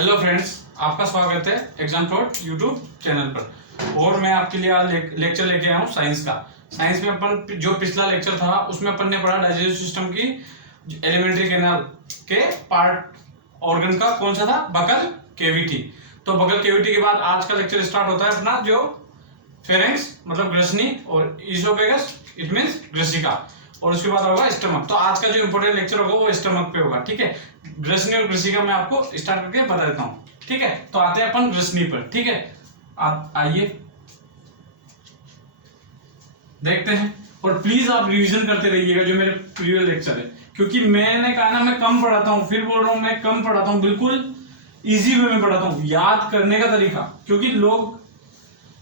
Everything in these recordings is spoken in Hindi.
हेलो फ्रेंड्स, आपका स्वागत है एग्जाम प्रोट यूट्यूब चैनल पर। और मैं आपके लिए आज लेक्चर लेके आया हूँ साइंस का। साइंस में अपन जो पिछला लेक्चर था उसमें अपन ने पढ़ा डाइजेस्टिव सिस्टम की एलिमेंट्री कैनाल के पार्ट ऑर्गन का कौन सा था, बकल केविटी। तो बकल केविटी के बाद आज का लेक्चर स्टार्ट होता है अपना जो फेरेंक्स मतलब ग्रसनी और ईसोफेगस इट मींस ग्रसिका, और उसके बाद होगा स्टमक। तो आज का जो इंपॉर्टेंट लेक्चर होगा वो स्टमक पे होगा, ठीक है। ग्रसनी और ग्रसिका मैं आपको स्टार्ट करके बता देता हूँ, ठीक है। तो आते हैं अपन ग्रसनी पर, ठीक है। आप आइए देखते हैं, और प्लीज आप रिवीजन करते रहिएगा जो मेरे प्रीवियस लेक्चर है, क्योंकि मैंने कहा ना मैं कम पढ़ाता हूँ, फिर बोल रहा हूँ मैं कम पढ़ाता हूँ, बिल्कुल इजी वे में पढ़ाता हूँ। याद करने का तरीका, क्योंकि लोग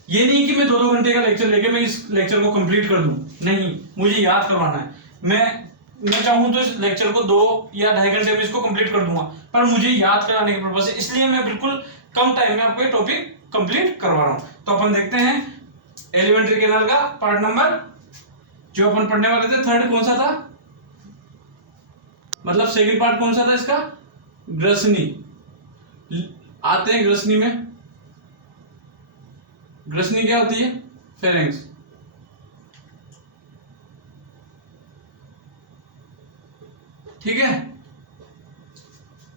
ये नहीं कि मैं 2-2 घंटे का लेक्चर लेके मैं इस लेक्चर को कंप्लीट कर दूं, नहीं, मुझे याद करवाना है। मैं चाहूं तो इस लेक्चर को 2 या 2.5 घंटे में इसको कंप्लीट कर दूंगा, पर मुझे याद कराने के पर्पज से, इसलिए मैं बिल्कुल कम टाइम में आपको ये टॉपिक कंप्लीट करवा रहा हूं। तो अपन देखते हैं एलिमेंट्री कैनाल का पार्ट नंबर जो अपन पढ़ने वाले थे, थर्ड कौन सा था, मतलब सेकेंड पार्ट कौन सा था इसका, ग्रसनी। आते हैं ग्रसनी में। ग्रसनी क्या होती है, फेरेंक्स। ठीक है,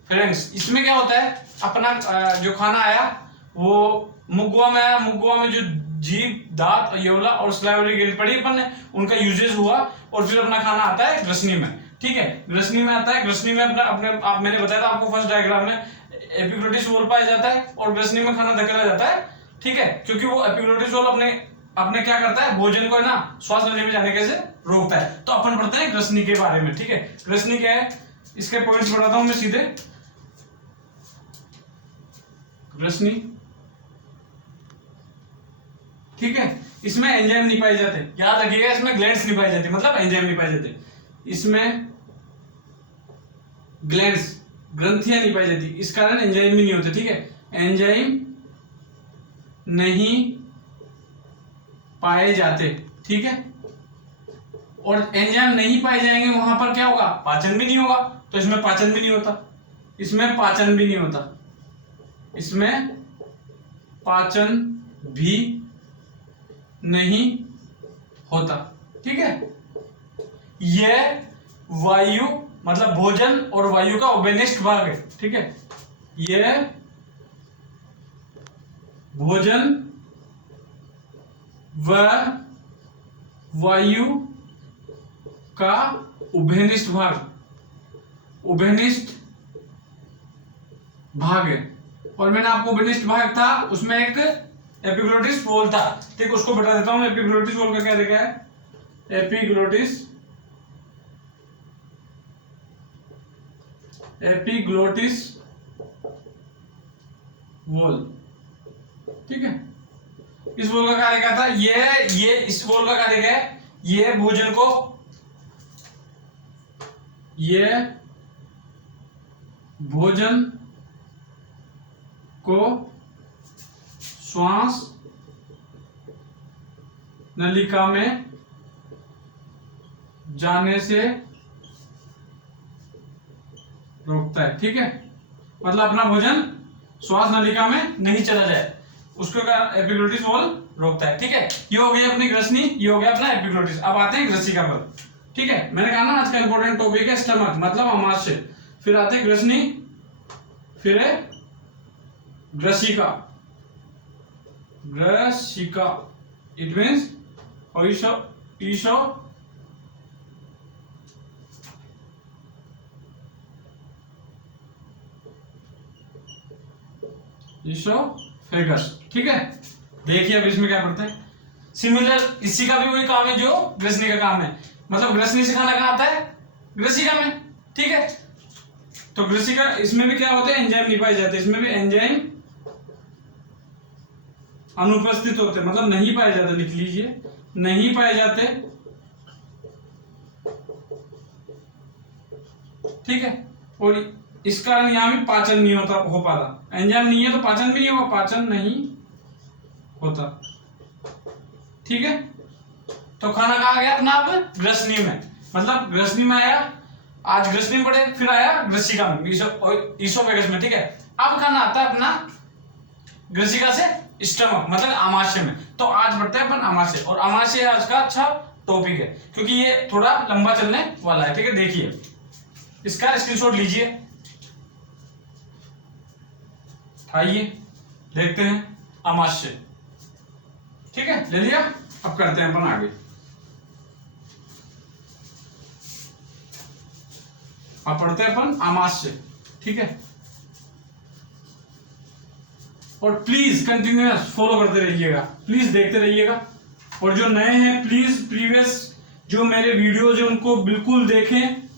फेरेंक्स। इसमें क्या होता है, अपना जो खाना आया वो मुगवा में आया, मुगवा में जो जीभ, दांत, योला और स्लाइवरी ग्लैंड पड़ी अपन ने, उनका यूजेस हुआ, और फिर अपना खाना आता है ग्रसनी में, ठीक है। ग्रसनी में आता है, ग्रसनी में अपना अपने आप मैंने बताया था आपको फर्स्ट डायग्राम में, एपिग्लोटिस वॉल पाया जाता है और ग्रसनी में खाना धकेला जाता है, ठीक है। क्योंकि वो एपिग्लोटिस वॉल अपने क्या करता है, भोजन को है ना श्वास नली में जाने कैसे रोकता है। तो अपन पढ़ते हैं ग्रसनी के बारे में, ठीक है। ग्रसनी क्या है, इसके पॉइंट्स बताता हूं मैं सीधे। ग्रसनी, ठीक है, इसमें एंजाइम नहीं पाए जाते, याद रखिएगा, इसमें ग्लैंड्स नहीं पाई जाती, मतलब एंजाइम नहीं पाए जाते। इसमें ग्लैंड्स, ग्रंथियां नहीं पाई जाती, इस कारण एंजाइम भी नहीं होते, ठीक है। एंजाइम नहीं पाए जाते, ठीक है। और एंजाइम नहीं पाए जाएंगे वहां पर क्या होगा, पाचन भी नहीं होगा। तो इसमें पाचन भी नहीं होता, इसमें पाचन भी नहीं होता, इसमें पाचन भी नहीं होता, ठीक है। यह वायु मतलब भोजन और वायु का उभयनिष्ठ भाग है, ठीक है। यह भोजन व वायु का उभयनिष्ठ भाग, उभयनिष्ठ भाग है। और मैंने आपको उभयनिष्ठ भाग था उसमें एक एपिग्लोटिस वॉल था, ठीक, उसको बता देता हूं। एपिग्लोटिस वॉल का क्या देखा है, एपिग्लोटिस वॉल, ठीक है। इस वॉल का कार्य क्या था, ये इस वॉल का कार्य क्या है, ये भोजन को, ये भोजन को श्वास नलिका में जाने से रोकता है, ठीक है। मतलब अपना भोजन श्वास नलिका में नहीं चला जाए, उसको एपिग्लोटिस वॉल रोकता है, ठीक है। ये हो गई अपनी ग्रसनी, ये हो गया अपना एपिग्लोटिस। अब आते हैं ग्रसिका पर, ठीक है। मैंने कहा ना आज का इंपॉर्टेंट टॉपिक है स्टमक मतलब अमाशय, फिर आते हैं ग्रसनी, फिर है ग्रसिका। ग्रसिका इट मींस ईसोफेगस, ठीक है। देखिए अब इसमें क्या पढ़ते हैं, सिमिलर इसी का भी वही काम है जो ग्रसनी का काम है, मतलब ग्रसनी से खाना कहाँ आता है, ग्रसिका में, ठीक है। तो ग्रसिका, इसमें भी क्या होते हैं, एंजाइम नहीं पाए जाते, इसमें भी एंजाइम अनुपस्थित होते, मतलब नहीं पाए जाते, लिख लीजिए, नहीं पाए जाते, ठीक है। और इस कारण यहां भी पाचन नहीं हो पाता, एंजाइम नहीं है तो पाचन भी नहीं होगा, पाचन नहीं होता, ठीक है। तो खाना कहाँ गया अपना, अब ग्रसनी में, मतलब ग्रसनी में आया, आज ग्रसनी में पढ़े, फिर आया ग्रसिका में, ईसोफेगस में, ठीक है। अब खाना आता है अपना ग्रसिका से स्टमक मतलब आमाशय में। तो आज बढ़ते हैं अपन आमाशय, और आमाशय आज का अच्छा टॉपिक है क्योंकि ये थोड़ा लंबा चलने वाला है। ठीक है, देखिए इसका स्क्रीनशॉट लीजिए, आइए देखते हैं आमाशय। ठीक है, ले लिया। अब करते हैं अपन आगे। अब पढ़ते हैं अपन आमाशय। ठीक है, और प्लीज कंटिन्यूअस फॉलो करते रहिएगा, प्लीज देखते रहिएगा। और जो नए हैं प्लीज प्रीवियस जो मेरे वीडियोज हैं उनको बिल्कुल देखें।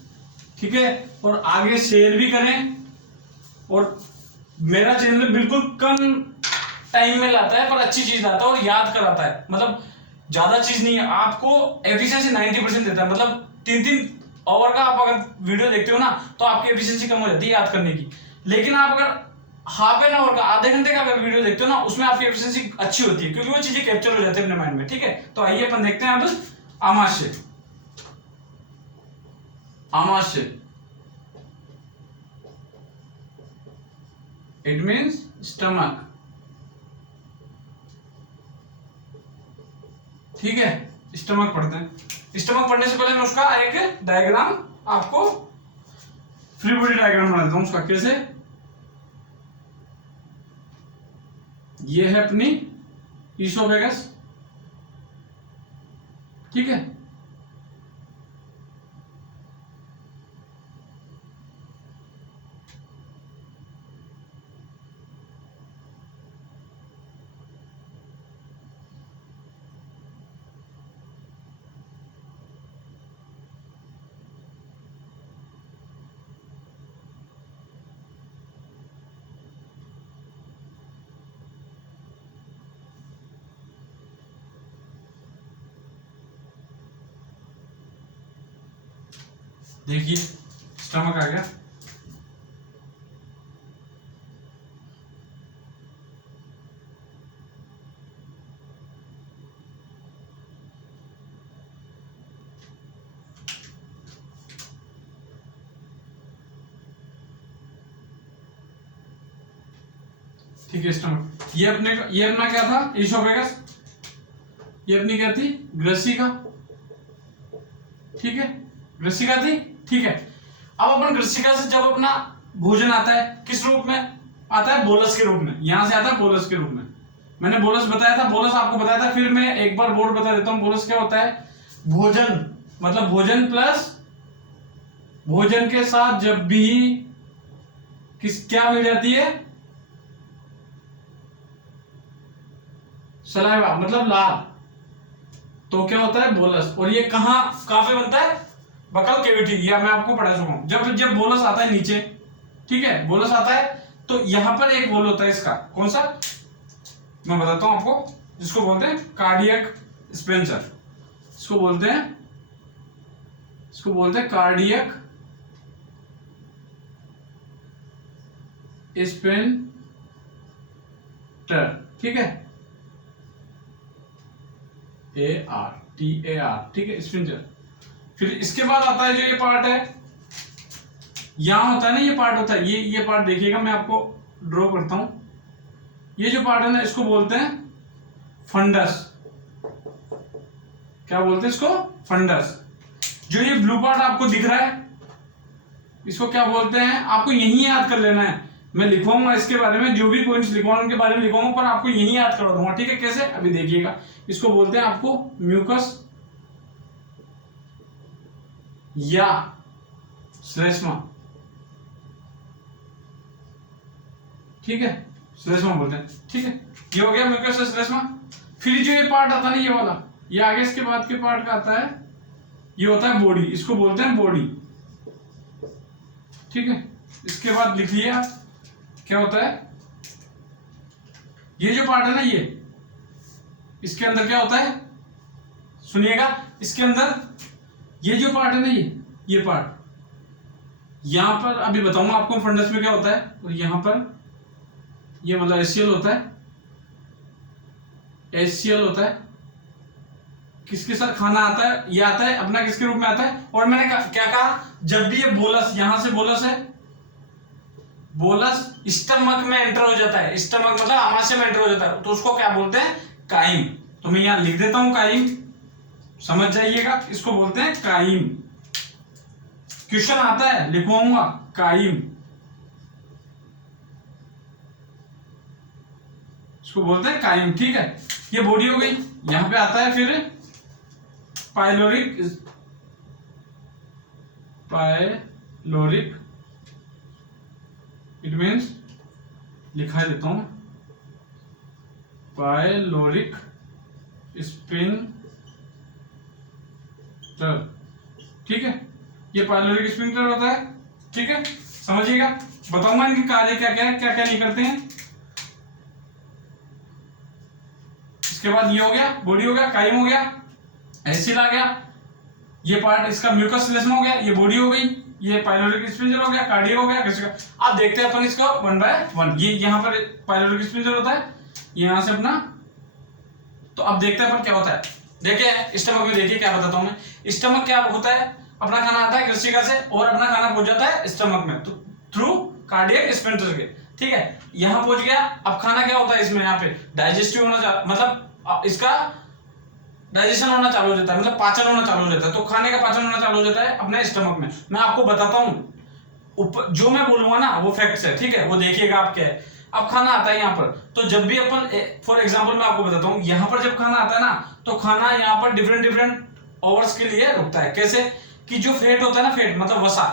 ठीक है, और आगे शेयर भी करें। और मेरा चैनल बिल्कुल कम टाइम में लाता है पर अच्छी चीज लाता है और याद कराता है, मतलब ज्यादा चीज नहीं है, आपको एफिशिएंसी 90% देता है। मतलब 3-3 आवर का आप अगर वीडियो देखते हो ना तो आपकी एफिशिएंसी कम हो जाती है याद करने की। लेकिन आप अगर हाफ एन आवर का, आधे घंटे का अगर वीडियो देखते हो ना उसमें आपकी एफिशिएंसी अच्छी होती है क्योंकि वो चीजें कैप्चर हो जाती है अपने माइंड में। ठीक है, तो आइए अपन देखते हैं अब आमाशय। आमाशय इट मीन्स स्टमक। ठीक है, स्टमक पढ़ते हैं। स्टमक पढ़ने से पहले मैं उसका एक डायग्राम आपको फ्री बॉडी डायग्राम बना देता हूं उसका। कैसे, ये है अपनी ईसोफेगस। ठीक है, देखिए स्टमक आ गया। ठीक है, स्टमक ये अपना क्या था, ईसोफेगस। ये अपनी क्या थी, ग्रसिका। ठीक है, ग्रसिका थी। ठीक है, अब अपन ग्रसिका से जब अपना भोजन आता है किस रूप में आता है, बोलस के रूप में। यहां से आता है बोलस के रूप में। मैंने बोलस बताया था, बोलस आपको बताया था, फिर मैं एक बार बोर्ड बता देता हूं। बोलस क्या होता है, भोजन मतलब भोजन प्लस भोजन के साथ जब भी क्या मिल जाती है, सलाइवा मतलब लार, तो क्या होता है बोलस। और ये कहां पे बनता है, बकल केविटी। या मैं आपको पढ़ा चुका हूं, जब बोलस आता है नीचे, ठीक है, बोलस आता है तो यहां पर एक बोल होता है इसका, कौन सा मैं बताता हूं आपको, जिसको बोलते हैं कार्डियक स्पेंसर। इसको बोलते हैं कार्डियक स्पेंटर। ठीक है, ARTAR। ठीक है, स्पेंसर। फिर इसके बाद आता है जो ये पार्ट है, यहां होता है ना, ये पार्ट होता है, ये पार्ट देखिएगा, मैं आपको ड्रॉ करता हूं। ये जो पार्ट है ना इसको बोलते हैं फंडस। क्या बोलते हैं इसको, फंडस। जो ये ब्लू पार्ट आपको दिख रहा है इसको क्या बोलते हैं, आपको यही याद कर लेना है। मैं लिखवाऊंगा इसके बारे में, जो भी पॉइंट्स लिखवाऊंगा उनके बारे में लिखवाऊंगा, पर आपको यही याद करवा दूंगा। ठीक है, कैसे, अभी देखिएगा। इसको बोलते हैं आपको म्यूकस या श्लेष्मा। ठीक है, श्लेष्मा बोलते हैं। ठीक है, ये हो गया म्यूकस या श्लेष्मा। फिर जो ये पार्ट आता है ना, ये वाला, ये आगे इसके बाद के पार्ट का आता है, ये होता है बॉडी। इसको बोलते हैं बॉडी। ठीक है, इसके बाद लिख लिया क्या होता है, ये जो पार्ट है ना, ये इसके अंदर क्या होता है, सुनिएगा। इसके अंदर ये जो पार्ट है ना, ये पार्ट यहां पर अभी बताऊंगा आपको फंडस में क्या होता है। और यहां पर ये मतलब एसीएल होता है, एसीएल होता है। किसके साथ खाना आता है, ये आता है अपना किसके रूप में आता है। और मैंने क्या कहा, जब भी ये बोलस, यहां से बोलस है, बोलस स्टमक में एंटर हो जाता है, स्टमक मतलब आमाशय में एंटर हो जाता है, तो उसको क्या बोलते हैं? काइम। तो मैं यहां लिख देता हूं काइम, समझ जाइएगा, इसको बोलते हैं काइम। क्वेश्चन आता है, लिखवाऊंगा काइम, इसको बोलते हैं काइम। ठीक है, ये बॉडी हो गई। यहां पे आता है फिर पाइलोरिक, पाइलोरिक इट मीन्स, लिखा देता हूं, पाइलोरिक स्फिंक्टर। ठीक है, ये पाइलोरिक स्फिंक्टर होता है। ठीक है, समझिएगा, बताऊंगा इनके कार्य क्या क्या है, क्या क्या नहीं करते हैं। इसके बाद ये हो गया, बॉडी हो गया, काइम हो गया, एसिल आ गया, ये पार्ट इसका म्यूकस सिलेस्मा हो गया, ये बॉडी हो गई, ये पाइलोरिक स्फिंक्टर हो गया, कार्डियक हो गया, किसका। आप देखते हैं अपन इसको 1 बाय 1। ये यहाँ पर पाइलोरिक स्फिंक्टर होता है, यहां से अपना, तो अब देखते हैं अपन क्या होता है। देखिए स्टमक में, देखिए क्या बताता हूं मैं। स्टमक क्या होता है? अपना खाना आता है कृषिका से और अपना खाना पहुंच जाता है स्टमक में, तो थ्रू कार्डियक स्फिंक्टर के। ठीक है, यहां पहुंच गया। अब खाना क्या होता है इसमें, यहाँ पे डाइजेस्टिव होना, मतलब इसका डाइजेशन होना चालू हो जाता है, मतलब पाचन होना चालू हो जाता है। तो खाने का पाचन होना चालू हो जाता है अपने स्टमक में। मैं आपको बताता हूं, जो मैं बोलूंगा ना वो फैक्ट्स है। ठीक है, वो देखिएगा आप क्या है। अब खाना आता है यहाँ पर, तो जब भी अपन, फॉर एग्जांपल मैं आपको बताता हूँ, यहाँ पर जब खाना आता है ना, तो खाना यहाँ पर डिफरेंट डिफरेंट आवर्स के लिए रुकता है। कैसे कि जो फेट होता है ना, फेट मतलब वसा,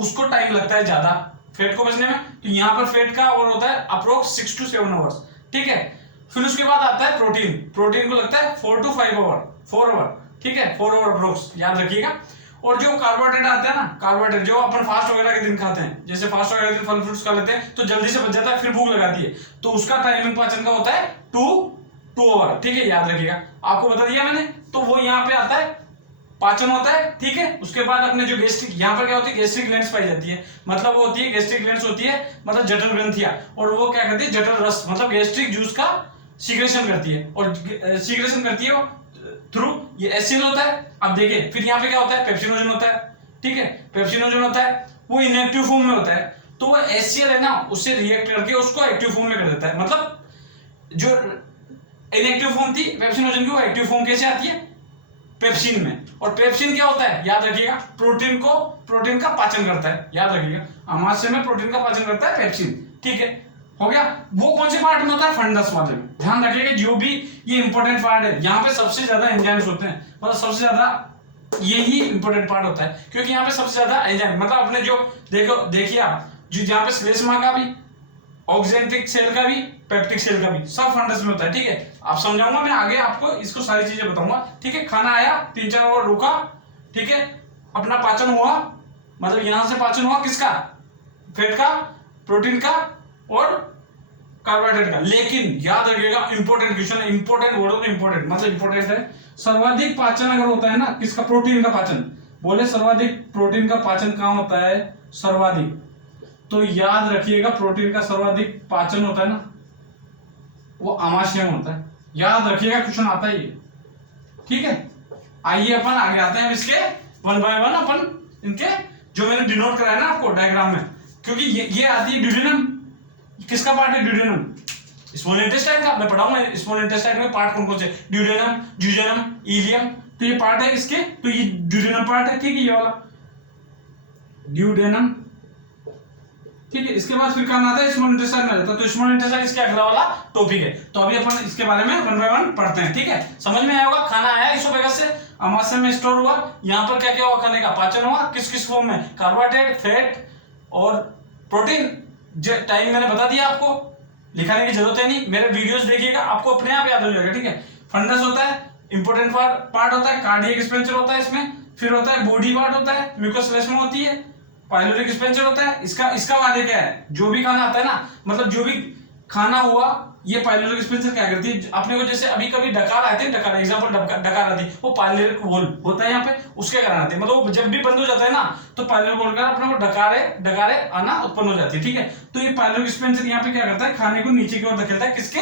उसको टाइम लगता है ज्यादा फेट को बचने में। तो यहाँ पर फेट का और होता है अप्रोक्स 6 to 7 आवर्स। ठीक है, फिर उसके बाद आता है प्रोटीन। प्रोटीन को लगता है 4 to 5 आवर, 4 आवर। ठीक है, 4 आवर अप्रोक्स, याद रखिएगा। और जो कार्बोहाइड्रेट आते हैं ना, कार्बोहाइड्रेट जो अपन फास्ट वगैरह के दिन खाते हैं, जैसे फास्ट वगैरह के दिन फल फ्रूट्स खा लेते हैं तो जल्दी से बच जाता है, फिर भूख लगाती है, तो उसका टाइमिंग पाचन का होता है 2 आवर। ठीक है, याद रखिएगा, आपको बता दिया मैंने। तो वो यहाँ पे आता है, पाचन होता है। ठीक है, उसके बाद अपने जो गैस्ट्रिक, यहाँ पर क्या होती है, गैस्ट्रिक ग्लैंड्स पाई जाती है, मतलब वो होती है गैस्ट्रिक ग्लैंड्स होती है, मतलब जठर ग्रंथियां, और वो क्या करती है, जठर रस मतलब गैस्ट्रिक जूस का सीक्रेशन करती है, और सीक्रेशन करती है थ्रू ये एसिड होता है। अब देखिए फिर यहाँ पे क्या होता है, पेप्सिनोजन होता है। ठीक है, पेप्सिनोजन होता है, वो इनएक्टिव फॉर्म में होता है, तो वो एचसीएल है ना, उससे रिएक्ट करके उसको एक्टिव फॉर्म में कर देता है। मतलब जो इनएक्टिव फॉर्म थी पेप्सिनोजन की, वो एक्टिव फॉर्म कैसे आती है, पेप्सिन में। और पेप्सिन क्या होता है, याद रखिएगा, प्रोटीन का पाचन करता है, याद रखिएगा, आमाशय में प्रोटीन का पाचन करता है पेप्सिन। ठीक है, हो गया। वो कौन से पार्ट में होता है, फंडस वाले में। ध्यान रखिएगा, जो भी ये इंपॉर्टेंट पार्ट है, यहाँ पे सबसे ज्यादा एंजाइम्स होते हैं, मतलब सबसे ज्यादा यही इंपॉर्टेंट पार्ट होता है, क्योंकि यहाँ पे सबसे ज्यादा एंजाइम, मतलब अपने जो देखिए आप, जो जहाँ पे श्लेष्मा का भी, ऑक्जेंटिक सेल का भी, पेप्टिक सेल का भी, सब फंडस में होता है। ठीक है, आप समझाऊंगा मैं आगे आपको, इसको सारी चीजें बताऊंगा। ठीक है, खाना आया, 3-4 आवर रुका, ठीक है, अपना पाचन हुआ, मतलब यहां से पाचन हुआ किसका, फैट का, प्रोटीन का और कार्बोहाइड्रेट का। लेकिन याद रखिएगा, इंपॉर्टेंट क्वेश्चन है, इंपॉर्टेंट बोलो तो इंपॉर्टेंट मतलब इंपॉर्टेंट है, सर्वाधिक पाचन अगर होता है ना किसका, प्रोटीन का पाचन, बोले सर्वाधिक प्रोटीन का पाचन कहां होता है, सर्वाधिक, तो याद रखिएगा प्रोटीन का सर्वाधिक पाचन होता है ना, वो आमाशय में होता है। याद रखिएगा, क्वेश्चन आता ही है। ठीक है, आइए अपन आगे आते हैं इसके 1 by 1 अपन इनके जो मैंने डिनोट कराया ना आपको डायग्राम में, क्योंकि ये आती है ड्यूडेनम। किसका पार्ट है ड्यूडेनम, स्मॉल इंटेस्टाइन का। मैं पढ़ाऊंगा स्मॉल इंटेस्टाइन में पार्ट कौन कौन से, ड्यूडेनम, ज्यूजेनम, इलियम, तो ये पार्ट है इसके, तो ये ड्यूडेनम पार्ट है। ठीक है, ये वाला ड्यूडेनम। ठीक है, इसके बाद फिर कहाँ आता है, स्मॉल इंटेस्टाइन में आता है, तो स्मॉल इंटेस्टाइन इसके अगला वाला टॉपिक है। तो अभी अपन इसके बारे में 1 by 1 पढ़ते हैं। ठीक है, समझ में आया होगा। खाना आया इसोफेगस से, आमाशय में स्टोर हुआ, यहाँ पर क्या क्या हुआ, खाने का पाचन हुआ, किस किस फॉर्म में, कार्बोहाइड्रेट, फैट और प्रोटीन। टाइम मैंने बता दिया आपको, लिखाने की जरूरत है नहीं, मेरे वीडियोस देखिएगा, आपको अपने आप याद हो जाएगा। ठीक है, फंडस होता है, इंपॉर्टेंट पार्ट होता है, कार्डियक स्पेंसर होता है इसमें, फिर होता है बॉडी पार्ट होता है, म्यूकस श्लेष्मा होती है, पाइलोरिक स्पेंसर होता है। इसका वादे क्या है, जो भी खाना आता है ना, मतलब जो भी खाना हुआ, ये पाइलोरिक स्पेंसर क्या करती है, अपने को जैसे अभी कभी डकार आते हैं, डकार एग्जांपल डकार आती है, वो पाइलोरिक होल होता है यहाँ पे, उसके कारण आते हैं, मतलब जब भी बंद हो जाता है ना, तो पाइलोरिक होल का अपने को डकारे आना उत्पन्न हो जाती है। ठीक है, तो ये पाइलोरिक स्पेंसर यहाँ पे क्या करता है, खाने को नीचे की ओर धकेलता है, किसके,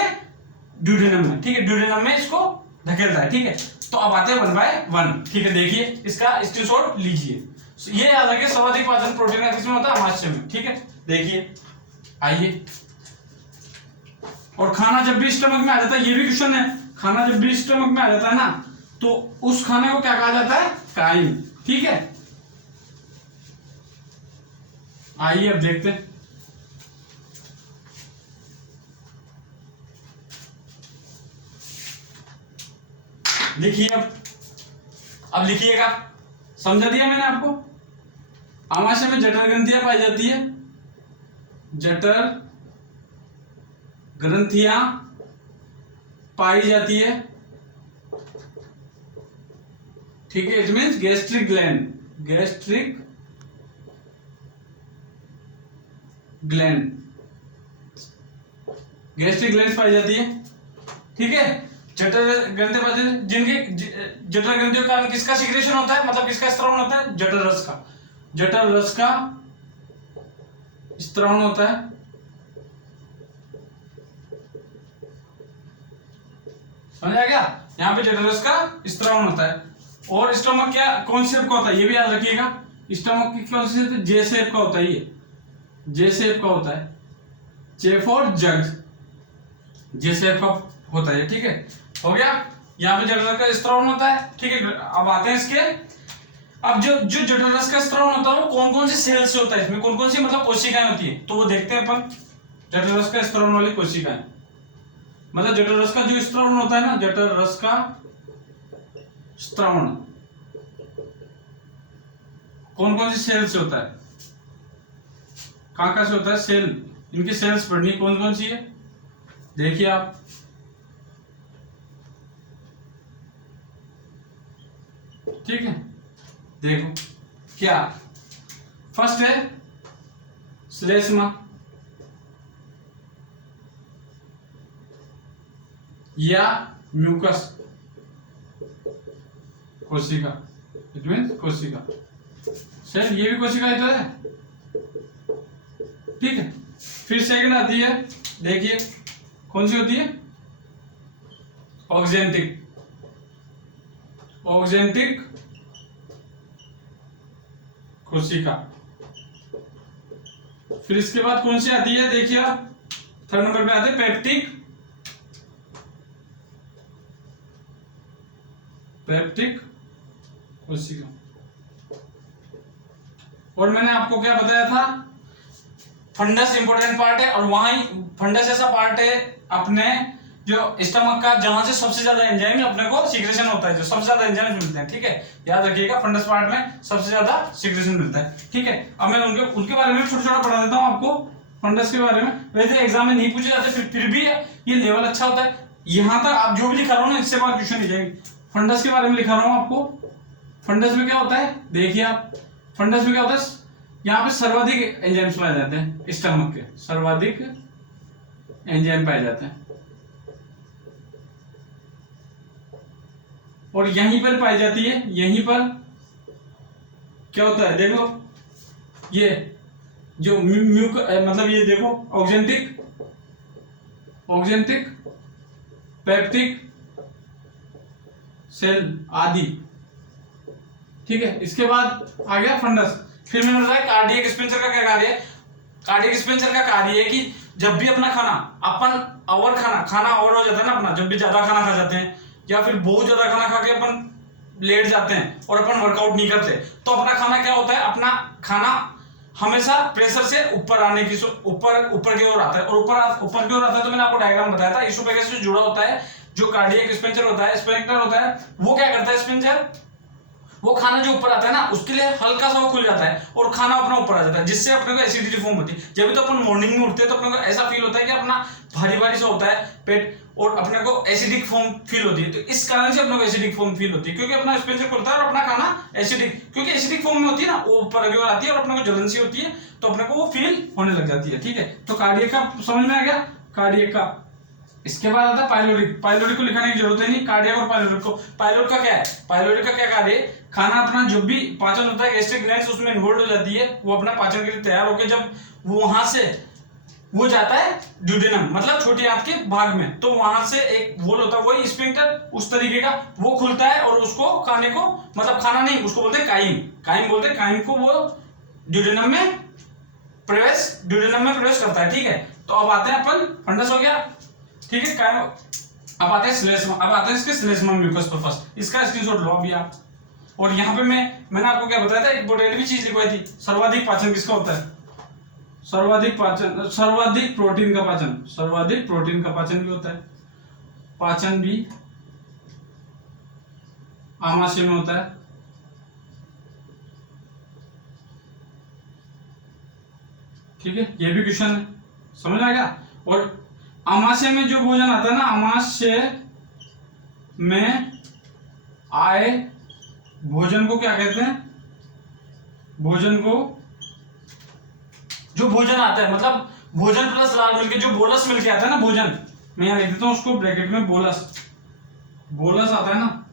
ड्यूडेनम में। ठीक है, ड्यूडेनम में इसको धकेलता है। ठीक है, तो अब आते हैं 1 by 1। ठीक है, देखिए इसका स्क्रीनशॉट लीजिए। ये याद रखिए, सर्वाधिक पाचन प्रोटीन का किसमें होता है, आमाशय में। ठीक है, देखिए आइए, और खाना जब भी स्टमक में आ जाता है, ये भी क्वेश्चन है, खाना जब भी स्टमक में आ जाता है ना तो उस खाने को क्या कहा जाता है? काइम। ठीक है, आइए अब देखते हैं। लिखिए अब लिखिएगा, समझा दिया मैंने आपको। आमाशय में जठर ग्रंथियां पाई जाती है, जठर ग्रंथियां पाई जाती है। ठीक है, it means gastric gland, gastric gland, gastric gland पाई जाती है। ठीक है, जठर ग्रंथि पाई जाती है, जिनके जठर ग्रंथियों के कारण किसका सीक्रेशन होता है, मतलब किसका स्त्रावन होता है? जठर रस का, जठर रस का स्त्रावन होता है। समझ आ गया? यहाँ पे जठर रस का स्त्रावन होता है। और स्टमक क्या कौन शेप का होता है, ये भी याद रखिएगा। स्टमक की कौन सी शेप? जे शेप का होता है, ये जे शेप का होता है, J for jug, J shape का होता है। ठीक है, हो गया। यहाँ पे जठर का स्त्रावन होता है। ठीक है, अब आते हैं इसके। अब जो जठर रस का स्त्रावन होता है वो कौन कौन सी सेल से होता है, इसमें कौन कौन सी मतलब कोशिकाएं होती है, तो वो देखते हैं अपन। जठर रस का स्त्रावन वाली कोशिकाएं, मतलब जठर रस का जो स्त्रावन होता है ना, जठर रस का स्त्रावन कौन कौन सी सेल से होता है, कहां से होता है? सेल, इनकी सेल्स पढ़नी कौन कौन सी है, देखिए आप। ठीक है, देखो क्या, फर्स्ट है श्लेष्मा या म्यूकस कोशिका, इट मीन्स कोशिका सेल, ये भी कोशिका ही तो है। ठीक है, फिर सेकंड आती है, देखिए कौन सी होती है? ऑक्जेंटिक, ऑक्जेंटिक कोशिका। फिर इसके बाद कौन सी आती है, देखिए आप, थर्ड नंबर पे आते हैं पेप्टिक, पेप्टिक कोशिका। और मैंने आपको क्या बताया था, फंडस इंपॉर्टेंट पार्ट है, और वहां ही फंडस ऐसा पार्ट है अपने जो स्टमक का जहां से सबसे ज्यादा एंजाइम अपने को सीक्रेशन होता है, जो सबसे ज्यादा एंजाइम मिलते हैं। ठीक है, याद रखिएगा, फंडस पार्ट में सबसे ज्यादा सीक्रेशन मिलता है। ठीक है, अब मैं उनके बारे में छोटा छोटा पढ़ा देता हूं आपको, फंडस के बारे में। वैसे एग्जाम में नहीं पूछे जाते, फिर भी ये लेवल अच्छा होता है। यहां तक आप जो भी लिखा रहा हूं ना, इससे बाहर क्वेश्चन नहीं जाएंगे। फंडस के बारे में लिखा रहा हूं आपको। फंडस में क्या होता है, देखिए आप, फंडस में क्या होता है, यहाँ पे सर्वाधिक एंजाइम्स पाए जाते हैं, स्टमक के सर्वाधिक एंजाइम पाए जाते हैं, और यहीं पर पाई जाती है, यहीं पर क्या होता है, देखो ये जो मतलब ये देखो, ऑक्जेंटिक, ऑक्जेंटिक, पेप्टिक सेल आदि। ठीक है, इसके बाद आ गया फंडस। फिर मैंने बताया कार्डियक स्पेंसर का क्या कार्य है। कार्डियक स्पेंसर का कार्य है कि जब भी अपना खाना ओवर हो जाता है ना अपना, जब भी ज्यादा खाना खा जाते हैं या फिर बहुत ज्यादा खाना खा के अपन लेट जाते हैं और अपन वर्कआउट नहीं करते, तो अपना खाना क्या होता है, अपना खाना हमेशा प्रेशर से ऊपर आने की ऊपर की ओर आता है, और ऊपर की ओर आता है। तो मैंने आपको डायग्राम बताया था, इसोफेगस से जुड़ा होता है जो कार्डियक स्पेंसर होता है, स्फिंक्टर होता है, वो क्या करता है स्पेंसर, वो खाना जो ऊपर आता है ना उसके लिए हल्का सा वो खुल जाता है और खाना अपना ऊपर आ जाता है, जिससे अपने को एसिडिटी फॉर्म होती है। जब भी तो अपन मॉर्निंग में उठते हैं तो अपने को ऐसा फील होता है कि अपना भारी भारी सा होता है पेट, और अपने को एसिडिक फॉर्म फील होती है। तो इस कारण से अपने को एसिडिक फॉर्म फील होती है, क्योंकि अपना स्पेंसर खुलता है और अपना खाना एसिडिक, क्योंकि एसिडिक फॉर्म में होती है ना, वो ऊपर की ओर आती है और अपने को जलन सी होती है, तो अपने को वो फील होने लग जाती है। ठीक है, तो कार्डियक का समझ में आ गया, कार्डियक का। इसके बाद आता है पाइलोरिक। पाइलोरिक को लिखाने की जरूरत है नहीं, कार्डियक और पाइलोरिक को। पाइलोरिक का क्या है, पाइलोरिक का क्या कार्य है, खाना अपना जो भी पाचन होता है गैस्ट्रिक ग्लैंड्स उसमें इन्वॉल्व हो जाती है, वो अपना पाचन के लिए तैयार होकर जब वो वहां से वो जाता है ड्यूडेनम, मतलब छोटी आंत के भाग में, तो वहां से एक वॉल होता है, वही स्फिंक्टर उस तरीके का, वो खुलता है और उसको खाने को, मतलब खाना नहीं, उसको बोलते हैं काइम, काइम बोलते हैं काइम को, वो ड्यूडेनम में प्रवेश ड्यूडेनम में प्रवेश करता है, ठीक है। तो अब आते हैं अपन, फंडस हो गया, ठीक है। अब आते हैं श्लेष्मा, अब आते हैं इसके श्लेष्मा म्यूकस पर फर्स्ट, इसका स्क्रीनशॉट लो अभी आप। और यहाँ पे मैंने आपको क्या बताया था, इंपॉर्टेंट भी चीज लिखवाई थी, सर्वाधिक पाचन किसका होता है, सर्वाधिक पाचन, सर्वाधिक प्रोटीन का पाचन, सर्वाधिक प्रोटीन का पाचन भी होता है, पाचन भी आमाशय में होता है, ठीक है। ये भी क्वेश्चन है, समझ आएगा। और आमाशय में जो भोजन आता है ना, आमाशय में आए भोजन को क्या कहते हैं, भोजन को, जो भोजन आता है मतलब भोजन प्लस लाल मिलके जो बोलस मिलके आता है ना, भोजन, मैं यहां लिख देता हूं उसको ब्रैकेट में, बोलस, बोलस आता है ना,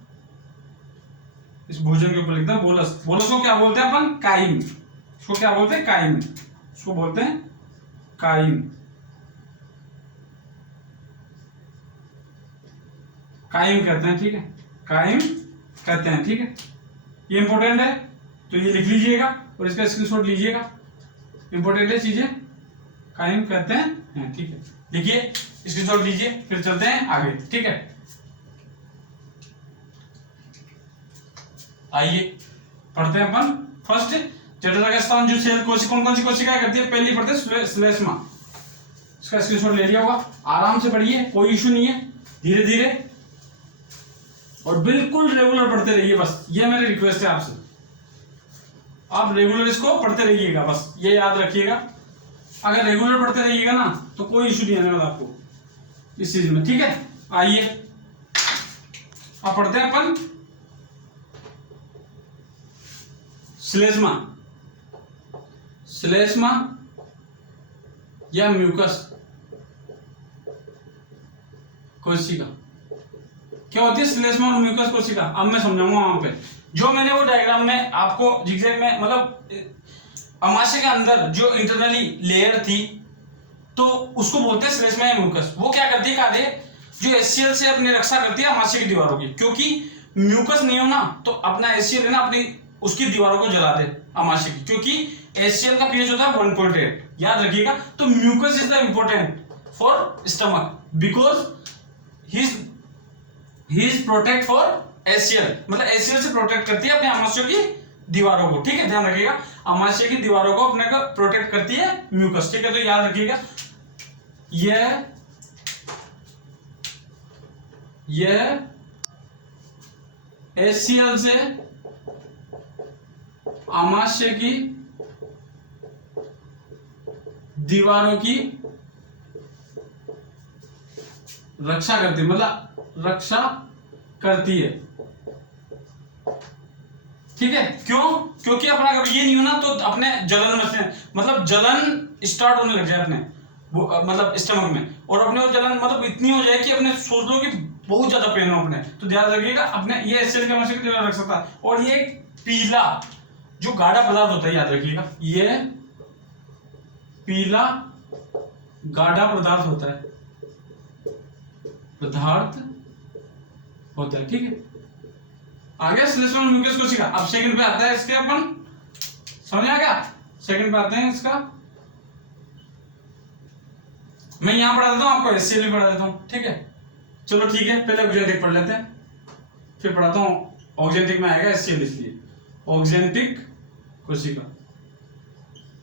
इस भोजन के ऊपर लिखता है बोलस। बोलस को क्या बोलते हैं अपन, काइम, इसको क्या बोलते हैं, काइम, इसको बोलते हैं काइम, काइम कहते हैं, ठीक है, काइम कहते हैं, ठीक है। ये इंपॉर्टेंट है तो ये लिख लीजिएगा और इसका स्क्रीनशॉट लीजिएगा, इंपॉर्टेंट है चीजें, काइम कहते हैं, ठीक है। लिखिए, स्क्रीनशॉट लीजिए, फिर चलते हैं आगे, ठीक है। आइए पढ़ते हैं अपन फर्स्ट, जठराग्रस्थान जो सेल कौन कौन सी कोशिका करती है, पहली पढ़ते हैं श्लेष्मा, इसका स्क्रीनशॉट ले लिया होगा, आराम से पढ़िए, कोई इशू नहीं है, धीरे धीरे और बिल्कुल रेगुलर पढ़ते रहिए, बस ये मेरी रिक्वेस्ट है आपसे, आप रेगुलर इसको पढ़ते रहिएगा, बस ये याद रखिएगा। अगर रेगुलर पढ़ते रहिएगा ना तो कोई इशू नहीं आने वाला आपको इस चीज में, ठीक है। आइए अब पढ़ते हैं अपन श्लेष्मा, श्लेष्मा या म्यूकस कोशिका क्या होती है, श्लेष्मा और म्यूकस कोशिका, अब मैं समझाऊंगा वहां पे, जो मैंने वो डायग्राम में आपको जिगजैग में, मतलब अमाशय के अंदर जो इंटरनली लेयर थी तो उसको बोलते हैं श्लेष्मा या म्यूकस। वो क्या करती है, कादे जो एचसीएल से अपनी रक्षा करती है अमाशय की दीवारों की, क्योंकि म्यूकस नहीं हो ना तो अपना एचसीएल है ना अपनी उसकी दीवारों को जला दे अमाशय की, क्योंकि एचसीएल का पीएच होता है 1.8, याद रखिएगा। तो mucus is the important for stomach because he is protect for HCL, मतलब एचसीएल से प्रोटेक्ट करती है अपने अमाशय की दीवारों को, ठीक है, ध्यान रखिएगा, अमाशय की दीवारों को अपने को प्रोटेक्ट करती है म्यूकस, ठीक है। तो याद रखिएगा यह एचसीएल से अमाशय की दीवारों की रक्षा करती है, मतलब रक्षा करती है, ठीक है। क्यों, क्योंकि अपना अगर ये नहीं हो ना तो अपने जलन मचने, मतलब जलन स्टार्ट होने लग जाए अपने मतलब स्टमक में, और अपने वो जलन मतलब इतनी हो जाए कि अपने सोच लो कि बहुत ज्यादा पेन हो अपने, तो ध्यान रखिएगा अपने ये एचसीएल के अमाशय की दीवार रख सकता है। और ये पीला जो गाढ़ा पदार्थ होता है, याद रखिएगा, ये पीला गाढ़ा पदार्थ होता है, ठीक है। आगे श्लेष्मा म्यूकस कोशिका, अब सेकंड पे आता है इसके अपन, समझ आ गया, सेकंड पे आते हैं इसका, मैं यहां पढ़ा देता हूं आपको, एचसीएल भी पढ़ा देता हूं, ठीक है। चलो ठीक है, पहले ऑक्जेंटिक पढ़ लेते हैं, फिर पढ़ाता हूं, ऑक्जेंटिक में आएगा एचसीएल, इसलिए ऑक्जेंटिक कोशिका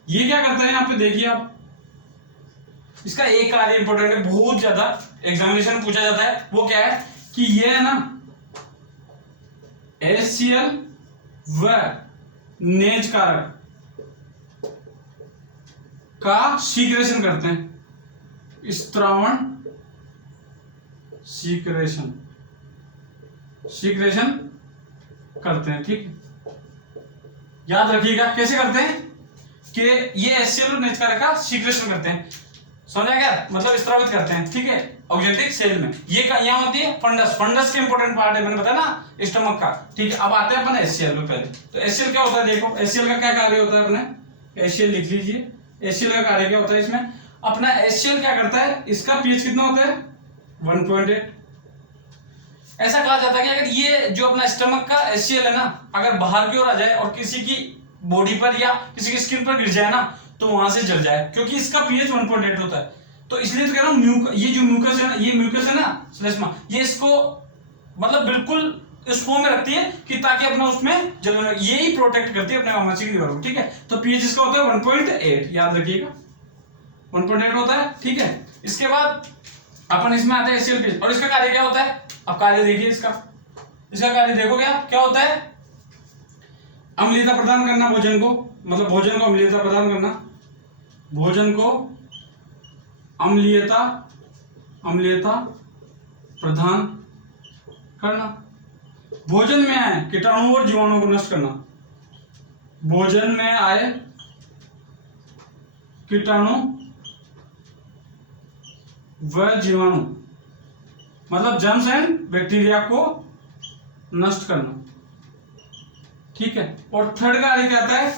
ये क्या करता है, यहां पे देखिए आप, इसका एक कार्य इंपॉर्टेंट है, बहुत ज्यादा एग्जामिनेशन में पूछा जाता है, वो क्या है कि ये है ना एचसीएल व नेज कारक का सीक्रेशन करते हैं, स्त्रावण सीक्रेशन करते हैं, ठीक है। याद रखिएगा कैसे करते हैं कि ये एचसीएल और नेज कारक का सीक्रेशन करते हैं, समझा गया, मतलब स्त्रावित करते हैं, ठीक है, ऑक्जेंटिक सेल में। ये यहाँ होती है फंडस, फंडस के इंपॉर्टेंट पार्ट है, मैंने बताया ना स्टमक का, ठीक है। अब आते हैं अपन एचसीएल में पहले, तो एचसीएल क्या होता है, देखो एचसीएल का क्या कार्य होता है, अपने एचसीएल लिख लीजिए, एचसीएल का कार्य क्या होता है इसमें, अपना एचसीएल क्या करता है, इसका पीएच कितना होता है 1.8। ऐसा कहा जाता है कि अगर ये जो अपना स्टमक का एचसीएल है ना, अगर बाहर की ओर आ जाए और किसी की बॉडी पर या किसी की स्किन पर गिर जाए ना, तो वहां से जल जाए, क्योंकि इसका पीएच 1.8 होता है। तो इसलिए तो कह रहा हूँ ये जो म्यूकस है ना, ये म्यूकस है ना श्लेष्मा, ये इसको मतलब बिल्कुल इस फॉर्म में रखती है कि ताकि अपना उसमें जल, यही प्रोटेक्ट करती है अपने मामाशय की दीवार को, ठीक है। तो पीएच इसका होता है 1.8, याद रखिएगा 1.8 होता है, ठीक है। इसके बाद अपन इसमें आते हैं HCl पीएच, और इसका कार्य क्या होता है, अब कार्य देखिए इसका कार्य देखोगे आप क्या होता है, अम्लीयता प्रदान करना भोजन को, मतलब भोजन को अम्लीयता प्रदान करना, भोजन को अम्लीयता प्रदान करना, भोजन में आए कीटाणु और जीवाणुओं को नष्ट करना, भोजन में आए कीटाणु व जीवाणु मतलब जर्म्स एंड बैक्टीरिया को नष्ट करना, ठीक है। और थर्ड कार्य क्या आता है,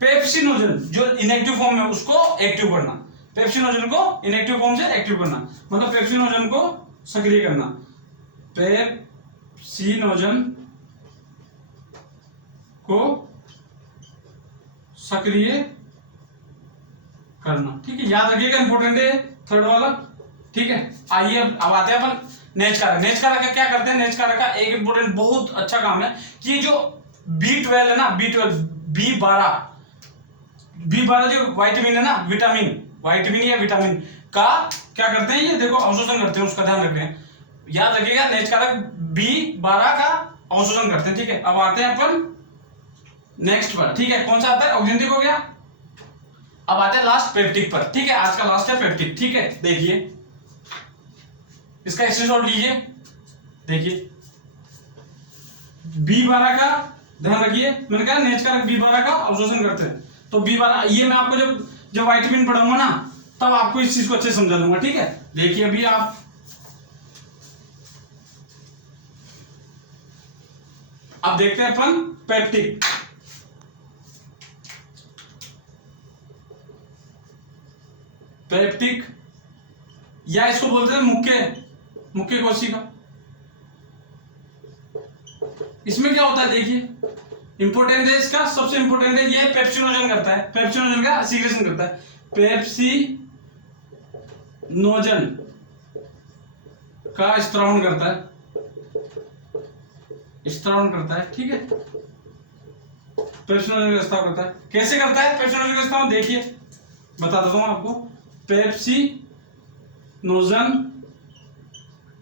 पेप्सिनोजन जो इनएक्टिव फॉर्म है उसको एक्टिव करना, पेप्सिनोजन को इनएक्टिव फॉर्म से एक्टिव करना, मतलब पेप्सिनोजन को सक्रिय करना, पेप्सिनोजन को सक्रिय करना, ठीक है। याद रखिएगा इंपॉर्टेंट है थर्ड वाला, ठीक है। आइए अब आते हैं अपन नेच कारक का क्या करते हैं। नेच कारक का एक इंपॉर्टेंट बहुत अच्छा काम है कि जो B12 है ना, B12 जो विटामिन है ना, विटामिन या विटामिन का क्या करते हैं, ये देखो अवशोषण करते हैं, उसका ध्यान रखते हैं। याद रखिएगा नेच कारक B12 का अवशोषण करते हैं, ठीक है। अब आते हैं अपन नेक्स्ट पर, ठीक है। कौन सा आता है, ऑक्जेंटिक हो गया। अब आते हैं लास्ट पेप्टिक पर, ठीक है। आज का लास्ट है पेप्टिक, ठीक है। देखिए इसका स्क्रीनशॉट लीजिए, देखिए B12 का ध्यान रखिए, मैंने कहा नेच कारक B12 का अवशोषण करते हैं। तो B12 ये मैं आपको जब विटामिन पढ़ाऊंगा ना तब आपको इस चीज को अच्छे से समझा दूंगा, ठीक है। देखिए अभी आप अब देखते हैं अपन पेप्टिक, या इसको बोलते हैं मुख्य कोशिका। इसमें क्या होता है देखिए, इंपॉर्टेंट है इसका, सबसे इंपॉर्टेंट है ये पेप्सिनोजन करता है, पेप्सिनोजन का सीक्रेशन करता है, पेप्सिनोजन का स्त्रावण करता है, ठीक है। पेप्सिनोजन का स्त्राव करता है, कैसे करता है पेप्सिनोजन का स्त्राव, देखिए बता देता हूं आपको। पेप्सिनोजन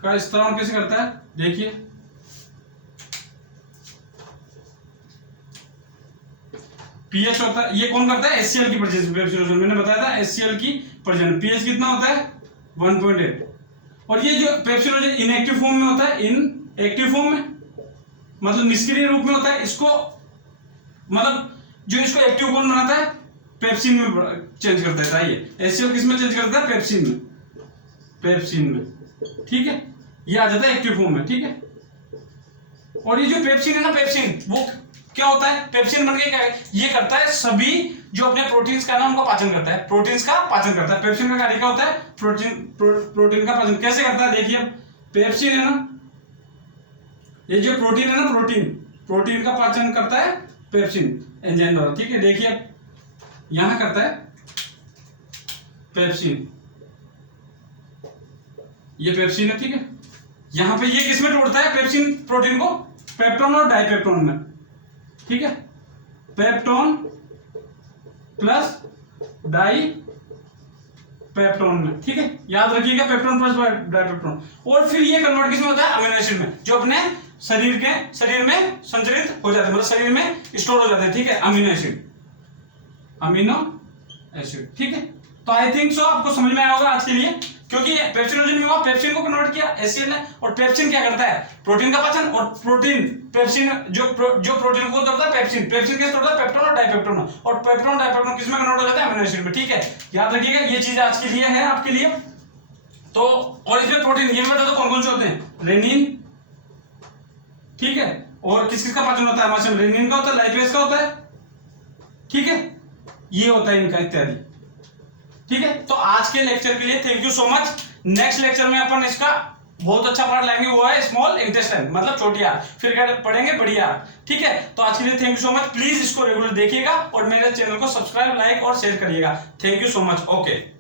का स्त्रावण कैसे करता है, देखिए पीएच होता है, ये कौन करता है, HCl की प्रेजेंस में पेप्सिनोजन, मैंने बताया था HCl की प्रेजेंस, पीएच कितना होता है 1.8। और ये जो पेप्सिनोजन इनएक्टिव फॉर्म में होता है, इनएक्टिव फॉर्म में मतलब निष्क्रिय रूप में होता है, इसको मतलब जो इसको एक्टिव कौन बनाता है, पेप्सिन में चेंज कर देता है। ये HCl किस में चेंज करता है, पेप्सिन में, ठीक है। ये आ जाता है एक्टिव फॉर्म में, ठीक है। और ये जो पेप्सिन है ना, पेप्सिन वो क्या होता है, पेप्सिन बनके क्या है, ये करता है सभी जो अपने प्रोटीन्स का ना उनका पाचन करता है, पेप्सिन का कार्य क्या होता है, प्रोटीन का पाचन कैसे करता है, देखिए पेप्सिन है ना, ये जो प्रोटीन है ना, प्रोटीन का पाचन करता है पेप्सिन एंजाइम द्वारा, ठीक है। देखिए यहां करता है पेप्सिन, ये पेप्सिन है, ठीक है। यहां पे ये किसमें तोड़ता है पेप्सिन प्रोटीन को, पेप्टोन और डाइपेप्टोन में, ठीक है। पेप्टोन प्लस डाइपेप्टोन में, ठीक है। याद रखिएगा पेप्टोन प्लस डाइपेप्टोन। और फिर ये कन्वर्ट किसमें होता है, अमीनो एसिड में, जो अपने शरीर में संचरित हो जाते हैं, मतलब शरीर में स्टोर हो जाते हैं, ठीक है। अमीनो एसिड, ठीक है। तो आई थिंक सो आपको समझ में आया होगा आज के लिए, क्योंकि पेप्सिनोजन में हुआ, पेप्सिन को कन्वर्ट किया HCl ने, और पेप्सिन क्या करता है, प्रोटीन का पाचन, और पेप्सिन जो प्रोटीन को तोड़ता है, पेप्सिन कैसे तोड़ता है, पेप्टोन और डाइपेप्टोन, और पेप्टोन डाइपेप्टोन किसमें कन्वर्ट हो जाता है, अमीनो एसिड में, ठीक है। याद रखिएगा ये चीज आज के लिए है आपके लिए। तो और इसमें प्रोटीन ये बता दो कौन कौन से होते हैं, रेनिन, ठीक है। और किस का पाचन होता है, हमारे रेनिन का होता है, लाइपेज का होता है, ठीक है। ये होता है इनका इत्यादि, ठीक है। तो आज के लेक्चर के लिए thank you so much. Next lecture में अपन इसका बहुत अच्छा पार्ट लाएंगे, वो है स्मॉल इंटेस्टाइन, मतलब छोटी आंत, फिर क्या पढ़ेंगे बड़ी आंत। ठीक है, तो आज के लिए thank you so much, please इसको रेगुलर देखिएगा और मेरे चैनल को सब्सक्राइब, लाइक और शेयर करिएगा। Thank you so much, okay.